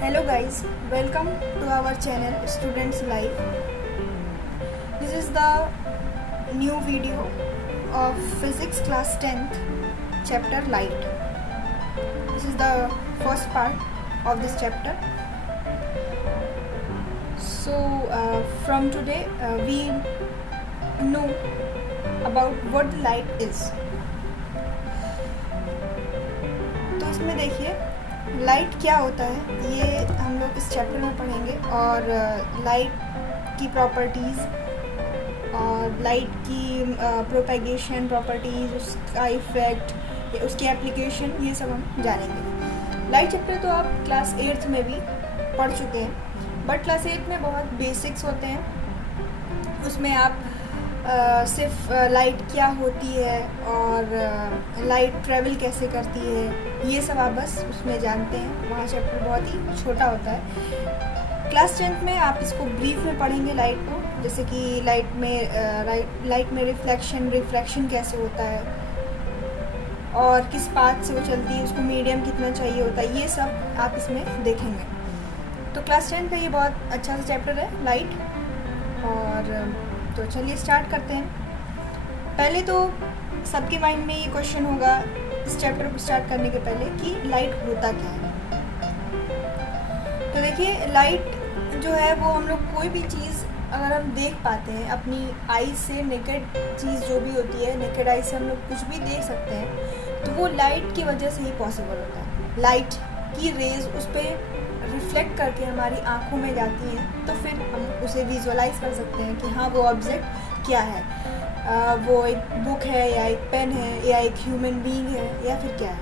Hello guys, welcome to our channel Students Life. This is the new video of Physics class 10th chapter Light. This is the first part of this chapter. So from today we know about what the light is. तो इसमें देखिए light क्या होता है ये हम लोग इस चैप्टर में पढ़ेंगे और लाइट की प्रॉपर्टीज़ और लाइट की प्रोपेगेशन प्रॉपर्टीज़, उसका इफ़ेक्ट, उसकी एप्लीकेशन, ये सब हम जानेंगे। लाइट चैप्टर तो आप क्लास 8th में भी पढ़ चुके हैं, बट क्लास 8 में बहुत बेसिक्स होते हैं। उसमें आप सिर्फ लाइट क्या होती है और लाइट ट्रैवल कैसे करती है, ये सब आप बस उसमें जानते हैं। वहाँ चैप्टर बहुत ही छोटा होता है। क्लास 10th में आप इसको ब्रीफ में पढ़ेंगे लाइट को, जैसे कि लाइट में रिफ्लेक्शन कैसे होता है और किस पाथ से वो चलती है, उसको मीडियम कितना चाहिए होता है, ये सब आप इसमें देखेंगे। तो क्लास 10 का ये बहुत अच्छा सा चैप्टर है लाइट। और तो चलिए स्टार्ट करते हैं। पहले तो सबके माइंड में ये क्वेश्चन होगा इस चैप्टर को स्टार्ट करने के पहले कि लाइट होता क्या है। तो देखिए लाइट जो है वो हम लोग कोई भी चीज़ अगर हम देख पाते हैं अपनी आई से, नेकेड चीज़ जो भी होती है, नेकेड आई से हम लोग कुछ भी देख सकते हैं, तो वो लाइट की वजह से ही पॉसिबल होता है। लाइट की रेज उस पर रिफ्लेक्ट करके हमारी आंखों में जाती हैं, तो फिर हम उसे विजुअलाइज कर सकते हैं कि हाँ वो ऑब्जेक्ट क्या है, वो एक बुक है या एक पेन है या एक ह्यूमन बीइंग है या फिर क्या है।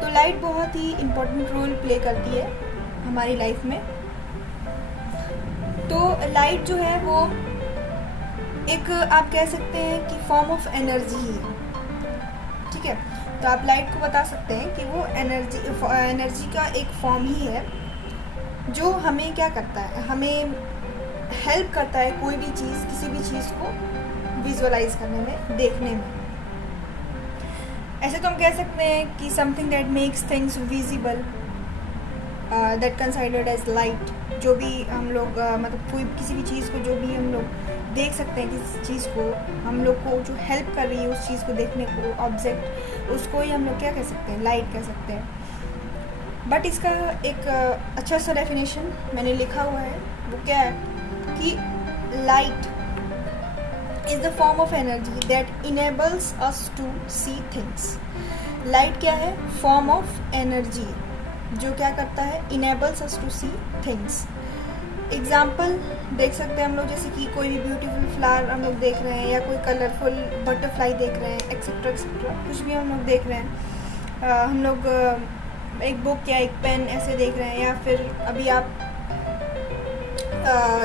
तो लाइट बहुत ही इम्पोर्टेंट रोल प्ले करती है हमारी लाइफ में। तो लाइट जो है वो एक आप कह सकते हैं कि फॉर्म ऑफ एनर्जी ही है, ठीक है। तो आप लाइट को बता सकते हैं कि वो एनर्जी का एक फॉर्म ही है जो हमें क्या करता है, हमें हेल्प करता है कोई भी चीज़, किसी भी चीज़ को विजुअलाइज करने में, देखने में। ऐसे तो हम कह सकते हैं कि something that makes things visible that considered as light. जो भी हम लोग मतलब कोई किसी भी चीज़ को जो भी हम लोग देख सकते हैं, किसी चीज़ को हम लोग को जो हेल्प कर रही है उस चीज़ को देखने को, ऑब्जेक्ट, उसको ही हम लोग क्या कह सकते हैं, लाइट कह सकते हैं। बट इसका एक अच्छा सा डेफिनेशन मैंने लिखा हुआ है, वो क्या है कि light is the form of energy that enables us to see things. Light क्या है? फॉर्म ऑफ एनर्जी जो क्या करता है, enables us to see things. Example देख सकते हैं हम लोग, जैसे कि कोई भी ब्यूटीफुल फ्लावर हम लोग देख रहे हैं या कोई कलरफुल बटरफ्लाई देख रहे हैं, एक्सेट्रा एक्सेट्रा, कुछ भी हम लोग देख रहे हैं। हम लोग एक बुक या एक पेन ऐसे देख रहे हैं, या फिर अभी आप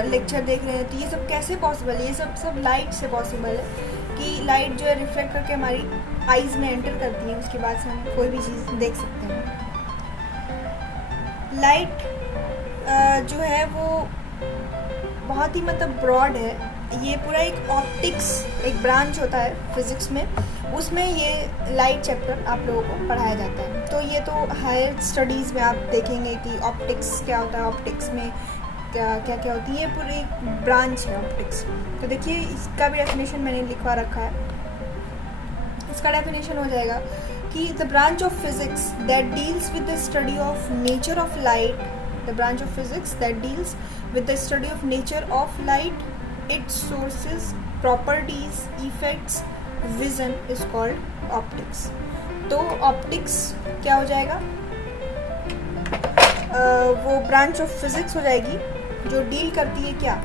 लेक्चर देख रहे हैं, तो ये सब कैसे पॉसिबल है? ये सब लाइट से पॉसिबल है कि लाइट जो है रिफ्लेक्ट करके हमारी आइज़ में एंटर करती है, उसके बाद से हम कोई भी चीज़ देख सकते हैं। लाइट जो है वो बहुत ही मतलब ब्रॉड है। ये पूरा एक ऑप्टिक्स एक ब्रांच होता है फिज़िक्स में, उसमें ये लाइट चैप्टर आप लोगों को पढ़ाया जाता है। तो ये तो हायर स्टडीज़ में आप देखेंगे कि ऑप्टिक्स क्या होता है, ऑप्टिक्स में क्या क्या होती है, ये पूरी एक ब्रांच है ऑप्टिक्स। तो देखिए इसका भी डेफिनेशन मैंने लिखवा रखा है। इसका डेफिनेशन हो जाएगा कि the branch of physics that deals with the study of nature of light, the branch of physics that deals with the study of nature of light, its sources, properties, effects, vision is called optics. तो optics क्या हो जाएगा? वो branch of physics हो जाएगी जो deal करती है क्या,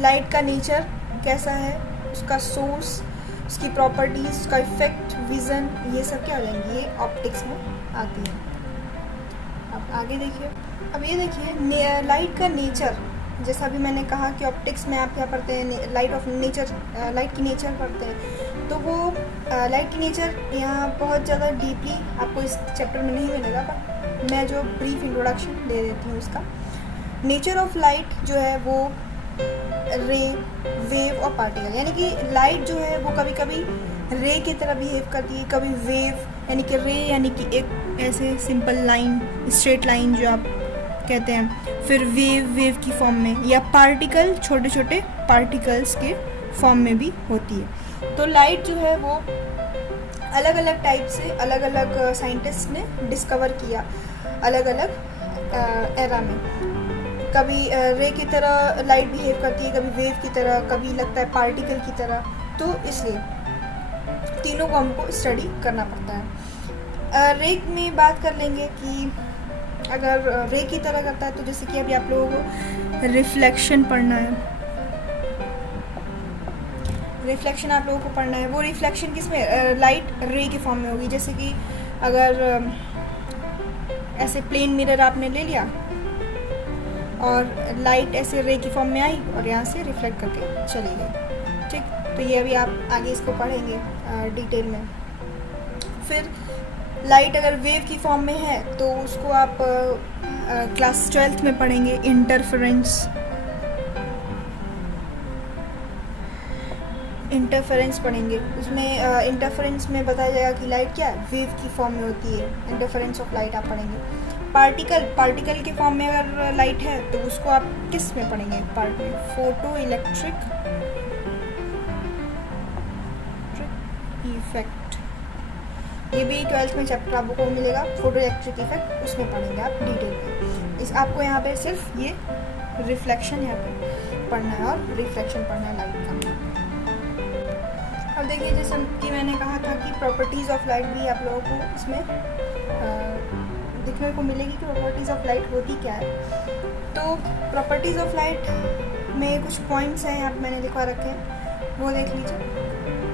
लाइट का नेचर कैसा है, उसका सोर्स, उसकी प्रॉपर्टीज, उसका इफेक्ट, विजन, ये सब क्या हो जाएंगी, ये ऑप्टिक्स में आती है। अब आगे देखिए, अब ये देखिए लाइट का नेचर, जैसा अभी मैंने कहा कि ऑप्टिक्स में आप क्या पढ़ते हैं, लाइट की नेचर पढ़ते हैं। तो वो लाइट की नेचर यहाँ बहुत ज़्यादा डीपली आपको इस चैप्टर में नहीं मिलेगा, पर मैं जो ब्रीफ इंट्रोडक्शन दे देती हूँ उसका। नेचर ऑफ लाइट जो है वो रे, वेव और पार्टिकल, यानी कि लाइट जो है वो कभी कभी रे की तरह बिहेव करती है, कभी वेव यानी कि रे यानी कि एक ऐसे सिंपल लाइन, स्ट्रेट लाइन जो आप कहते हैं। फिर वेव की फॉर्म में, या पार्टिकल, छोटे छोटे पार्टिकल्स के फॉर्म में भी होती है। तो लाइट जो है वो अलग अलग टाइप से अलग अलग साइंटिस्ट ने डिस्कवर किया अलग अलग एरा में। कभी रे की तरह लाइट बिहेव करती है, कभी वेव की तरह, कभी लगता है पार्टिकल की तरह। तो इसलिए तीनों को हमको स्टडी करना पड़ता है। रे में बात कर लेंगे कि अगर रे की तरह करता है तो जैसे कि अभी आप लोगों को रिफ्लेक्शन पढ़ना है, रिफ्लेक्शन आप लोगों को पढ़ना है। वो रिफ्लेक्शन किसमें, लाइट रे के फॉर्म में होगी। जैसे कि अगर ऐसे प्लेन मिरर आपने ले लिया और लाइट ऐसे रे की फॉर्म में आई और यहाँ से रिफ्लेक्ट करके चली गई, ठीक। तो ये अभी आप आगे इसको पढ़ेंगे डिटेल में। फिर लाइट अगर वेव की फॉर्म में है तो उसको आप क्लास 12th में पढ़ेंगे, इंटरफेरेंस पढ़ेंगे। उसमें इंटरफेरेंस में बताया जाएगा कि लाइट क्या है, वेव की फॉर्म में होती है। इंटरफेरेंस ऑफ लाइट आप पढ़ेंगे। पार्टिकल के फॉर्म में अगर लाइट है तो उसको आप किस में पढ़ेंगे, पार्ट में, फोटो इलेक्ट्रिक इफेक्ट। ये भी 12th में चैप्टर आपको मिलेगा, फोटो इलेक्ट्रिक इफेक्ट, उसमें पढ़ेंगे आप डिटेल में। इस आपको यहाँ पे सिर्फ ये रिफ्लेक्शन यहाँ पे पढ़ना है और रिफ्लेक्शन पढ़ना है लाइट का। अब देखिए, जैसे कि मैंने कहा था कि प्रॉपर्टीज़ ऑफ लाइट भी आप लोगों को इसमें देखने को मिलेगी कि प्रॉपर्टीज़ ऑफ लाइट होती क्या है। तो प्रॉपर्टीज़ ऑफ लाइट में कुछ पॉइंट्स हैं यहाँ पे मैंने लिखवा रखे हैं, वो देख लीजिए।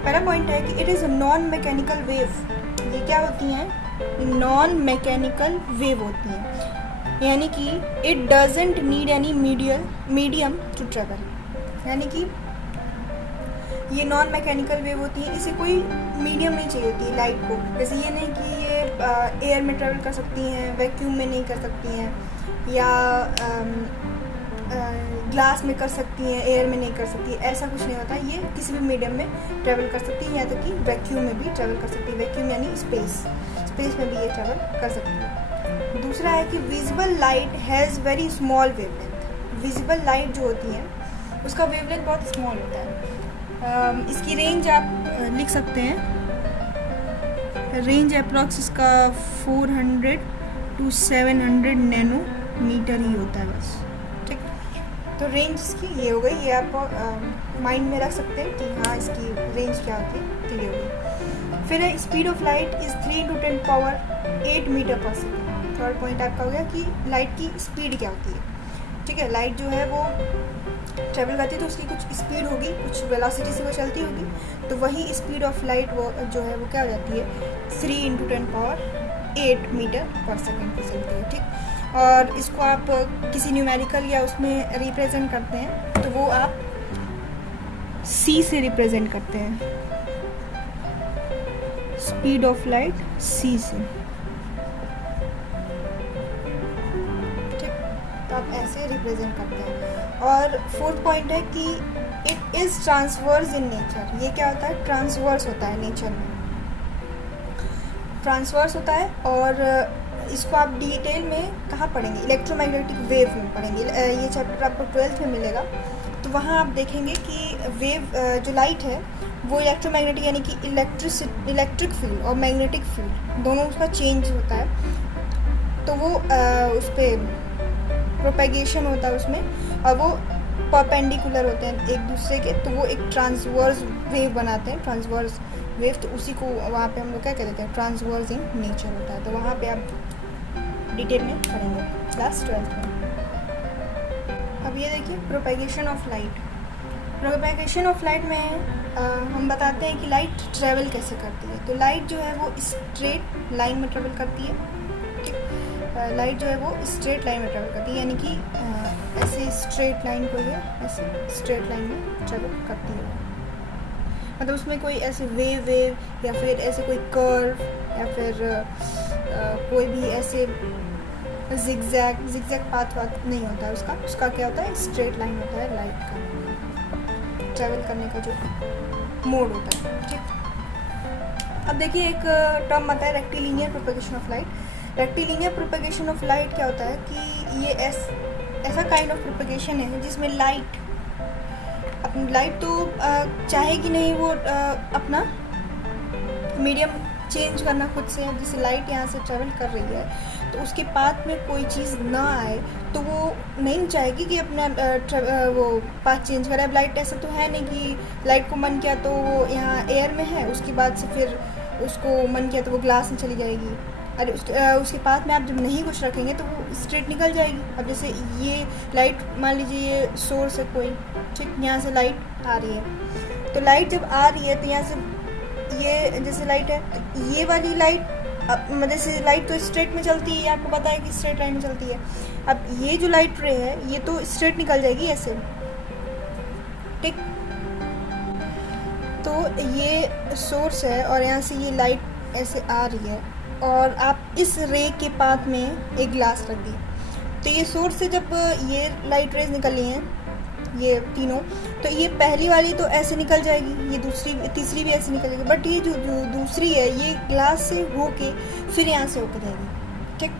पहला पॉइंट है कि it is non mechanical wave. ये क्या होती हैं, नॉन मैकेनिकल वेव होती हैं, यानी कि it doesn't need any medium to travel. यानी कि ये नॉन मैकेनिकल वेव होती है, इसे कोई मीडियम नहीं चाहिए होती है लाइट को। जैसे ये नहीं कि ये एयर में ट्रेवल कर सकती हैं, वैक्यूम में नहीं कर सकती हैं, या ग्लास में कर सकती हैं, एयर में नहीं कर सकती है, ऐसा कुछ नहीं होता है। ये किसी भी मीडियम में ट्रेवल कर सकती है, यहाँ तक कि वैक्यूम में भी ट्रेवल कर सकती है। वैक्यूम यानी स्पेस में भी ये ट्रेवल कर सकती है। दूसरा है कि visible light has very small wavelength. Visible light जो होती है उसका वेवलेंथ बहुत स्मॉल होता है। इसकी रेंज आप लिख सकते हैं, रेंज अप्रॉक्स इसका 400 to 700 नैनोमीटर ही होता है बस, ठीक। तो रेंज इसकी ये हो गई, ये आप माइंड में रख सकते हैं कि हाँ इसकी रेंज क्या होती है, तो ये हो गई। फिर है speed of light is 3 to 10 power 8 metre per second. Third point आपका हो गया कि लाइट की स्पीड क्या होती है, ठीक है। लाइट जो है वो ट्रेवल करती है तो उसकी कुछ स्पीड होगी, कुछ वेलोसिटी से वो चलती होगी, तो वही स्पीड ऑफ लाइट वो जो है वो क्या हो जाती है, 3 × 10 पावर 8 मीटर पर सेकेंड पर चलती है, ठीक। और इसको आप किसी न्यूमेरिकल या उसमें रिप्रेजेंट करते हैं तो वो आप C से रिप्रेजेंट करते हैं, स्पीड ऑफ लाइट C से, ठीक। तो आप ऐसे रिप्रेजेंट करते हैं। और फोर्थ पॉइंट है कि it is transverse in nature. ये क्या होता है, ट्रांसवर्स होता है नेचर में, ट्रांसवर्स होता है। और इसको आप डिटेल में कहाँ पढ़ेंगे, इलेक्ट्रोमैग्नेटिक वेव में पढ़ेंगे। ये चैप्टर आपको 12th में मिलेगा, तो वहाँ आप देखेंगे कि वेव जो लाइट है वो इलेक्ट्रोमैग्नेटिक यानी कि इलेक्ट्रिक फील्ड और मैग्नेटिक फील्ड दोनों उसका चेंज होता है। तो वो उस पर प्रोपेगेशन होता है उसमें, और वो परपेंडिकुलर होते हैं एक दूसरे के, तो वो एक ट्रांसवर्स वेव बनाते हैं, ट्रांसवर्स वेव। तो उसी को वहाँ पे हम लोग क्या कहते हैं, ट्रांसवर्स इन नेचर होता है। तो वहाँ पे आप डिटेल में पढ़ेंगे क्लास 12th में। अब ये देखिए propagation of light. Propagation of light में हम बताते हैं कि लाइट ट्रेवल कैसे करती है। तो लाइट जो है वो स्ट्रेट लाइन में ट्रेवल करती है, ठीक। लाइट जो है वो स्ट्रेट लाइन में ट्रेवल करती है, यानी कि ऐसे स्ट्रेट लाइन को ये ऐसे स्ट्रेट लाइन में ट्रेवल करती है। मतलब उसमें कोई ऐसे वेव या फिर ऐसे कोई कर्व या फिर कोई भी ऐसे जिगजैग पाथ नहीं होता है उसका क्या होता है, स्ट्रेट लाइन होता है लाइट का ट्रेवल करने का जो मोड होता है, ठीक। अब देखिए एक टर्म आता है rectilinear propagation of light. Rectilinear propagation of light क्या होता है कि ये ऐसा काइंड ऑफ प्रोपेगेशन है जिसमें लाइट अपनी लाइट तो चाहेगी नहीं वो अपना मीडियम चेंज करना खुद से। जैसे लाइट यहाँ से ट्रेवल कर रही है तो उसके पाथ में कोई चीज़ ना आए तो वो नहीं चाहेगी कि अपना वो पाथ चेंज करे। अब लाइट ऐसा तो है नहीं कि लाइट को मन किया तो वो यहाँ एयर में है, उसके बाद से फिर उसको मन किया तो वो ग्लास में चली जाएगी। अरे उसके पाथ में आप जब नहीं कुछ रखेंगे तो वो स्ट्रेट निकल जाएगी। अब जैसे ये लाइट मान लीजिए ये सोर्स है कोई, ठीक, यहाँ से लाइट आ रही है तो लाइट जब आ रही है तो यहाँ से ये जैसे लाइट है, ये वाली लाइट जैसे लाइट तो स्ट्रेट में चलती है, आपको पता है कि स्ट्रेट लाइन में चलती है। अब ये जो लाइट रे है ये तो स्ट्रेट निकल जाएगी ऐसे, ठीक। तो ये सोर्स है और यहाँ से ये लाइट ऐसे आ रही है और आप इस रे के पाथ में एक ग्लास रख दिए तो ये सोर्स से जब ये लाइट रेज निकली हैं ये तीनों, तो ये पहली वाली तो ऐसे निकल जाएगी, ये दूसरी तीसरी भी ऐसे निकल जाएगी, बट ये जो दूसरी है ये ग्लास से होके फिर यहाँ से होकर जाएगी, ठीक।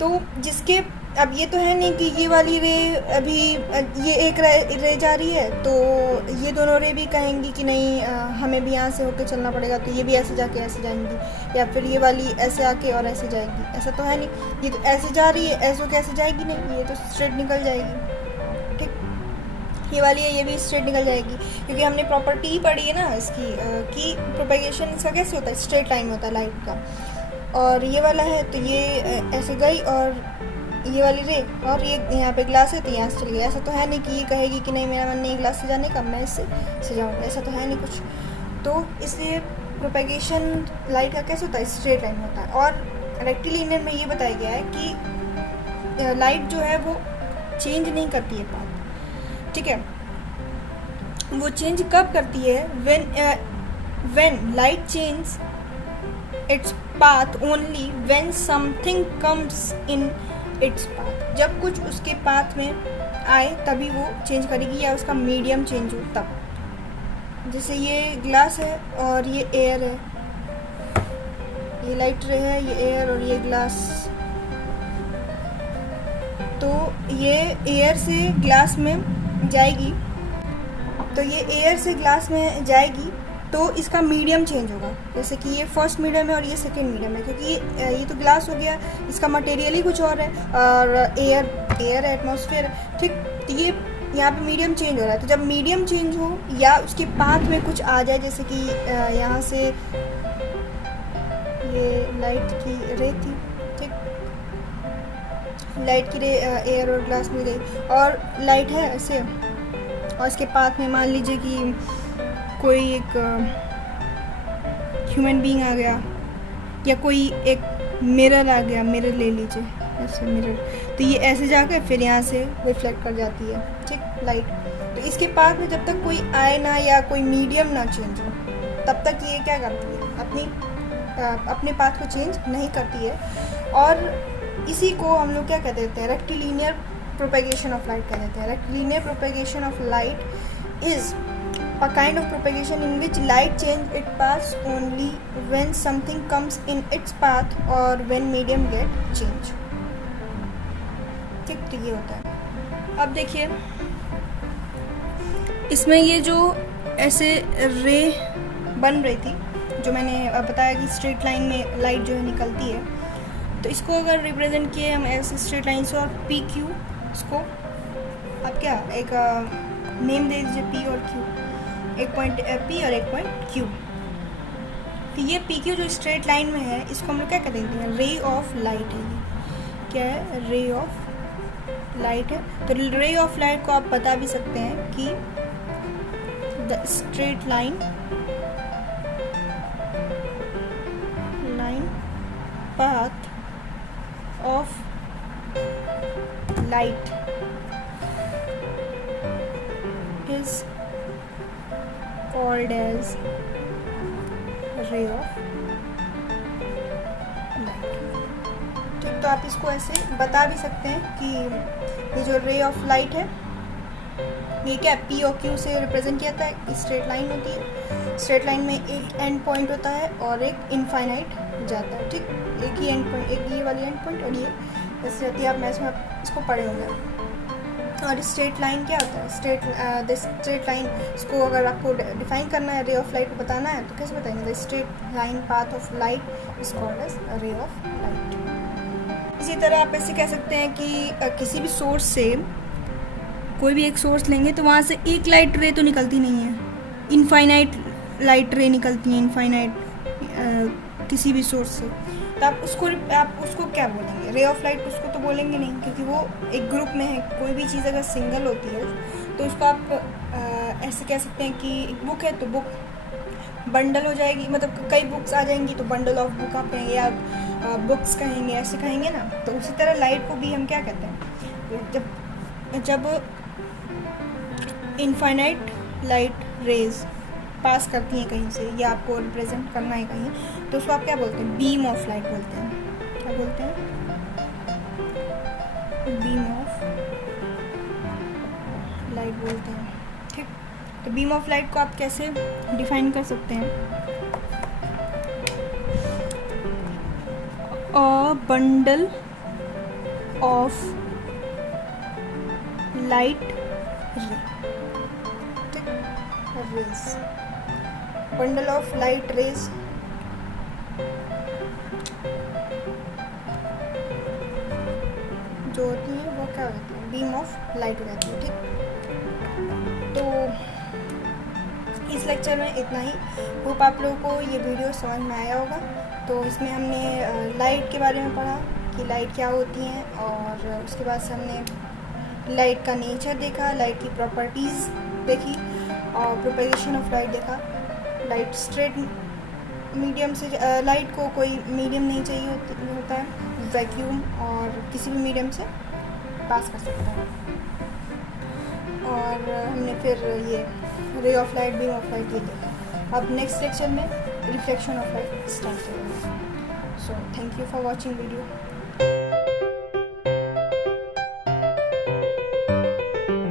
तो जिसके अब ये तो है नहीं कि ये वाली रे अभी ये एक रे जा रही है तो ये दोनों रे भी कहेंगी कि नहीं हमें भी यहाँ से होकर चलना पड़ेगा, तो ये भी ऐसे जाके ऐसे जाएंगी, या फिर ये वाली ऐसे आके और ऐसे जाएगी। ऐसा तो है नहीं, ये तो ऐसे जा रही है, ऐसे कैसे जाएगी, नहीं ये तो स्ट्रेट निकल जाएगी, ठीक। ये वाली है ये भी स्ट्रेट निकल जाएगी क्योंकि हमने प्रॉपर्टी पढ़ी है ना इसकी कि प्रोपेगेशन इसका कैसे होता है, स्ट्रेट लाइन होता है लाइट का। और ये वाला है तो ये ऐसे गई और ये वाली रे और ये यहाँ पे ग्लास है तो यहाँ से चली गई। ऐसा तो है नहीं कि ये कहेगी कि नहीं मेरा मन नहीं ग्लास से जाने का, मैं इससे जाऊँगा, ऐसा तो है नहीं कुछ। तो इसलिए प्रोपेगेशन लाइट का कैसे होता है, स्ट्रेट लाइन होता है। और रेक्टिलिनियर में ये बताया गया है कि लाइट जो है वो चेंज नहीं करती है पाथ, ठीक है। वो चेंज कब करती है, when light change its path only when something comes in its path. जब कुछ उसके पाथ में आए तभी वो चेंज करेगी या उसका मीडियम चेंज हो तब। जैसे ये ग्लास है और ये एयर है, ये लाइट रे है, ये एयर और ये ग्लास। तो ये एयर से ग्लास में जाएगी, तो ये एयर से ग्लास में जाएगी तो इसका मीडियम चेंज होगा। जैसे कि ये फर्स्ट मीडियम है और ये सेकंड मीडियम है, क्योंकि ये तो ग्लास हो गया, इसका मटेरियल ही कुछ और है और एयर एटमॉस्फेयर, ठीक। तो ये यहाँ पे मीडियम चेंज हो रहा है। तो जब मीडियम चेंज हो या उसके पाथ में कुछ आ जाए, जैसे कि यहाँ से ये लाइट की रे थी, ठीक, लाइट की रे एयर और ग्लास में गई और लाइट है ऐसे और इसके पाथ में मान लीजिए कि कोई एक ह्यूमन बीइंग आ गया या कोई एक मिरर आ गया, मिरर ले लीजिए ऐसे मिरर, तो ये ऐसे जाकर फिर यहाँ से रिफ्लेक्ट कर जाती है, ठीक, लाइट। तो इसके पाथ में जब तक कोई आए ना या कोई मीडियम ना चेंज हो तब तक ये क्या करती है, अपने पाथ को चेंज नहीं करती है। और इसी को हम लोग क्या कह देते हैं, रेक्टिलिनियर प्रोपेगेशन ऑफ लाइट कह देते हैं। Rectilinear propagation of light is a kind of propagation in which light change its path only when something comes in its path or when medium get change, ठीक। तो ये होता है। अब देखिए इसमें ये जो ऐसे रे बन रही थी, जो मैंने बताया कि स्ट्रेट लाइन में लाइट जो है निकलती है, तो इसको अगर रिप्रेजेंट किए हम ऐसे स्ट्रेट लाइन से और पी क्यू, इसको आप क्या एक नेम दे दीजिए पी और क्यू, एक पॉइंट पी और एक पॉइंट क्यू। तो ये पी क्यू जो स्ट्रेट लाइन में है इसको हम लोग क्या कहते हैं, रे ऑफ लाइट है। ये क्या है, रे ऑफ लाइट है। तो रे ऑफ लाइट को आप बता भी सकते हैं कि the straight line path of light is called as ray of light, ठीक। तो आप इसको ऐसे बता भी सकते हैं कि ये जो रे ऑफ लाइट है ये क्या पी और क्यू से रिप्रेजेंट किया था, स्ट्रेट लाइन होती है। स्ट्रेट लाइन में एक एंड पॉइंट होता है और एक इनफाइनाइट जाता है, ठीक। एक ही एंड पॉइंट, एक ये वाली एंड पॉइंट और ये जैसे रहती है, आप मैथ्स में आप इसको पढ़े होंगे। और स्ट्रेट लाइन क्या होता है, स्ट्रेट लाइन, इसको अगर आपको डिफाइन करना है, रे ऑफ लाइट को बताना है तो कैसे बताएंगे, the straight line path of light is called as ray of light. इसी तरह आप ऐसे कह सकते हैं कि किसी भी सोर्स से कोई भी एक सोर्स लेंगे तो वहाँ से एक लाइट रे तो निकलती नहीं है, इनफाइनाइट लाइट रे निकलती हैं, इनफाइनाइट किसी भी सोर्स से। तो आप उसको क्या बोलेंगे, रे ऑफ लाइट उसको तो बोलेंगे नहीं, क्योंकि वो एक ग्रुप में है। कोई भी चीज़ अगर सिंगल होती है तो उसको आप ऐसे कह सकते हैं कि एक बुक है तो बुक बंडल हो जाएगी, मतलब कई बुक्स आ जाएंगी तो बंडल ऑफ बुक आप कहेंगे, या बुक्स कहेंगे, ऐसे कहेंगे ना। तो उसी तरह लाइट को भी हम क्या कहते हैं, जब इनफाइनाइट लाइट रेज पास करती हैं कहीं से, या आपको रिप्रेजेंट करना है कहीं, तो उसको आप क्या बोलते हैं, बीम ऑफ लाइट बोलते हैं। क्या बोलते हैं, बीम ऑफ लाइट बोलते हैं, ठीक। तो बीम ऑफ लाइट को आप कैसे डिफाइन कर सकते हैं, a bundle of light ray, ठीक, rays, bundle of light rays जो होती हैं वो क्या होती है, बीम ऑफ लाइट हो जाती है, ठीक। तो इस लेक्चर में इतना ही। होप आप लोगों को ये वीडियो समझ में आया होगा। तो इसमें हमने लाइट के बारे में पढ़ा कि लाइट क्या होती हैं, और उसके बाद से हमने लाइट का नेचर देखा, लाइट की प्रॉपर्टीज़ देखी, और प्रोपेगेशन ऑफ लाइट देखा। लाइट स्ट्रेट मीडियम से, लाइट को कोई मीडियम नहीं चाहिए होता है, वैक्यूम और किसी भी मीडियम से पास कर सकता है। और हमने फिर ये रे of light, beam of light ये देखा। अब नेक्स्ट लेक्चर में रिफ्लेक्शन ऑफ लाइट स्टार्ट करेंगे। So thank you for watching video.